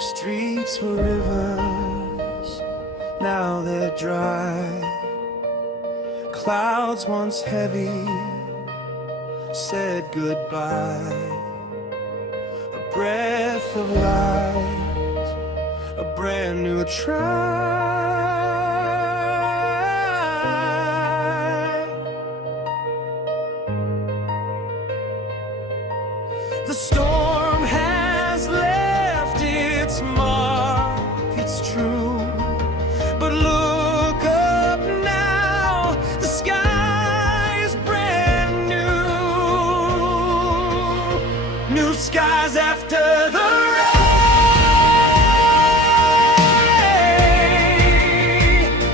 The streets were rivers, now they're dry. Clouds once heavy said goodbye. A breath of light, a brand new try. The storm has left its mark, it's true, but look up now, the sky is brand new. New skies after the rain,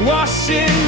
washing